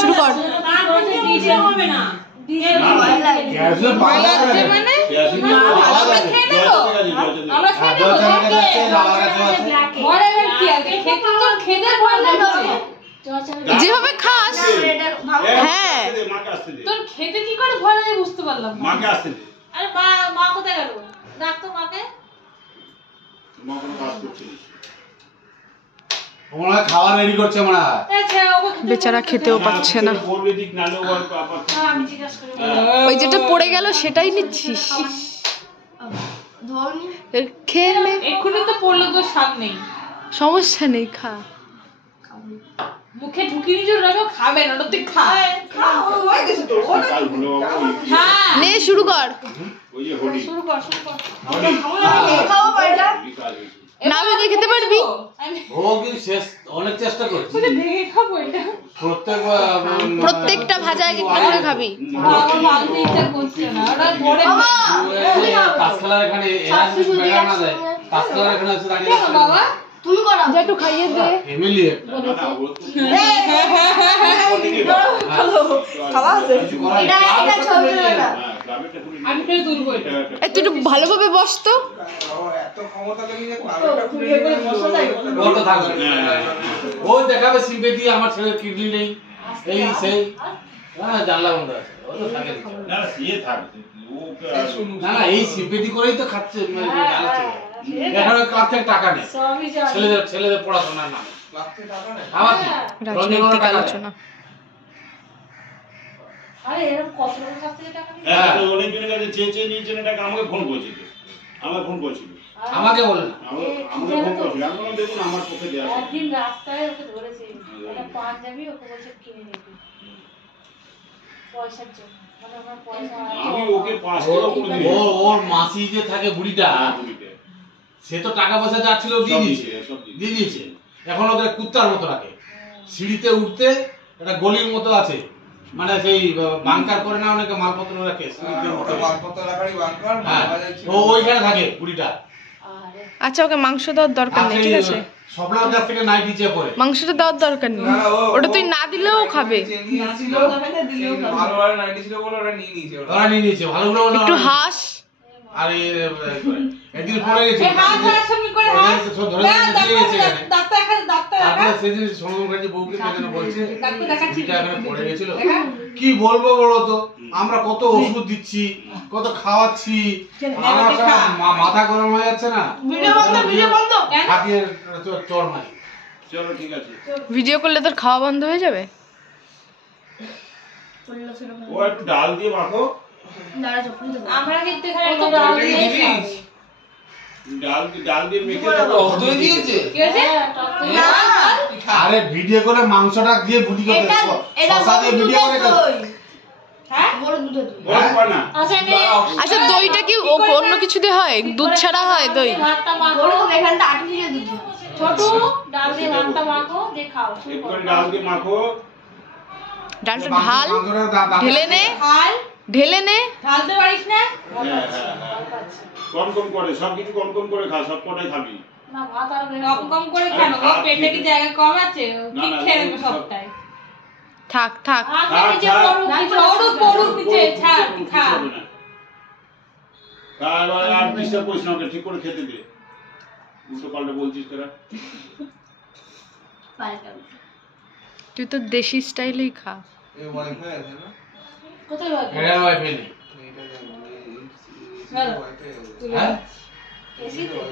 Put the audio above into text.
শুরু কর। ডিজে হবে না। যেভাবে খাস হ্যাঁ তোর খেতে কি করে ভয় লাগে বুঝতে পারলাম না। মাকে আসতে দে। আরে মা কোথায় গেল? ডাক তো মাকে। মা কোনো কাজ করছে না। ওরা খাওয়া রেডি করছে আমরা। বেচারা খেতেও পাচ্ছে না। ওই যেটা পড়ে গেল সেটাই নিচ্ছিস? খেয়ে নে। এক্ষুনি তো পড়লো তো স্বাদ নেই। সমস্যা নেই, খা। মুখে ঢুকিয়ে নিয়ে ওরা খাবে না, ওটা তুই খা। নে শুরু কর। শুরু কর। না ভেঙে খেতে পারবি? ও কিন্তু শেষ অনেক চেষ্টা করছে। ভেঙে খাবো এটা। প্রত্যেকটা ভাজা এক একটা করে খাবি। বাবা ভাঙতে ইচ্ছা করছে না, ওটা ধরে কাঁচকলার এখানে বেড়া না যায়, কাঁচকলার এখানে আছে দাঁড়িয়ে আছে বাবা। তুমি করো যা, একটু খাইয়ে দে। ফ্যামিলি খাওয়া আছে এটা ছবি না। আমি তো তুলবো এটা। তুই একটু ভালোভাবে বস তো। এত ক্ষমতা নেই যে কারোটা খুলে বলতে থাকবে। ও দেখাবে সিম্পেথি, আমার ছেলের কিডনি নেই, এই সেই। হ্যাঁ, জানলা বন্ধ আছে। ও তো থাকে না, সে থাকে। না এই সিম্পেথি করেই তো খাচ্ছে, জ্বালাচ্ছে। এখন ক্লাব থেকে টাকা নেই, ছেলেদের পড়াশোনার নামে ক্লাব থেকে টাকা নেই। রাজনৈতিক আলোচনা। আরে এরকম কত লোকের কাছ থেকে টাকা নিয়ে? হ্যাঁ, অনেক জনের কাছে চেয়ে নিয়েছে টাকা, আমাকে ফোন করেছিল। আমাকে বলে না, আমাকে ফোন করেছিল। আমি বললাম দেখুন আমার পক্ষে দেয়া আছে। একদিন রাস্তায় ওকে ধরেছে, একটা পাঞ্জাবি ওকে বলছে কিনে নিবি পয়সার জন্য। মানে আমার পয়সা আমি ওকে 5 টাকা করে দিই। ওর মাসি যে থাকে বুড়িটা, সে তো টাকা পয়সা যা ছিল দিয়ে দিয়েছে। এখন ওকে কুত্তার মতো রাখে। সিঁড়িতে উঠতে একটা গলির মতো আছে, মানে সেই বাংকার করে না, অনেকে মালপত্র রাখে মালপত্র রাখারই বাংকার। ও ওইখানে থাকে বুড়িটা। আচ্ছা, ওকে মাংস দেওয়ার দরকার নেই, ঠিক আছে? সবলার কাছ থেকে নাইটি চেয়ে পড়ে মাংসটা দেওয়ার দরকার নেই, ওটা তুই না দিলেও খাবে। ভালোভাবে নাইটি ছিল বলে ওরা নিয়ে নিয়েছে ভালোগুলো বলে একটু হাস। আরে একদিন পড়ে গেছে, কি বলবো বলো তো? আমরা কত ওষুধ দিচ্ছি, কত খাওয়াচ্ছি, মাথা গরম হয়ে যাচ্ছে না। চোর মারি। চলো ঠিক আছে। ভিডিও করলে তোর খাওয়া বন্ধ হয়ে যাবে। ও একটু ডাল দিয়ে মাখো। আমরা কিন্তু এখানে তো ডাল দিয়ে ডাল দিয়ে মেখে দই দিয়েছে। কি হয়েছে? না আরে ভিডিও করে মাংসটা দিয়ে বুটি করে শসা দিয়ে ভিডিও করে হ্যাঁ বড় না। আচ্ছা, দইটা কি অন্য কিছু দিয়ে হয়? দুধ ছাড়া হয় দই? ভাতটা মাখো, এখানটা আর্টিফিশিয়াল দুধ। ছোট ডাল দিয়ে ভাতটা মাখো, দিয়ে খাও। একটু ডাল দিয়ে মাখো। ডালটা ঢাল, ঢেলে নে, ঢেলে নে। ঢালতে পারিস না? কম কম করে, সব কিছু কম কম করে খা, সব কটাই খাবি না। ভাত আর কম কম করে কেন? ও পেটে কি জায়গা কম আছে? কি খেয়ে নেবে সবটাই? থাক থাক। নিচে পড়ুক নিচে, ছাড় খা। আর ডিস্টার্ব করিস না, ওকে ঠিক করে খেতে দে। উল্টো পাল্টা বলছিস তোরা। তুই তো দেশি স্টাইলেই খা। কোথায় ভাত? এর ওয়াইফাই নেই। এসিতে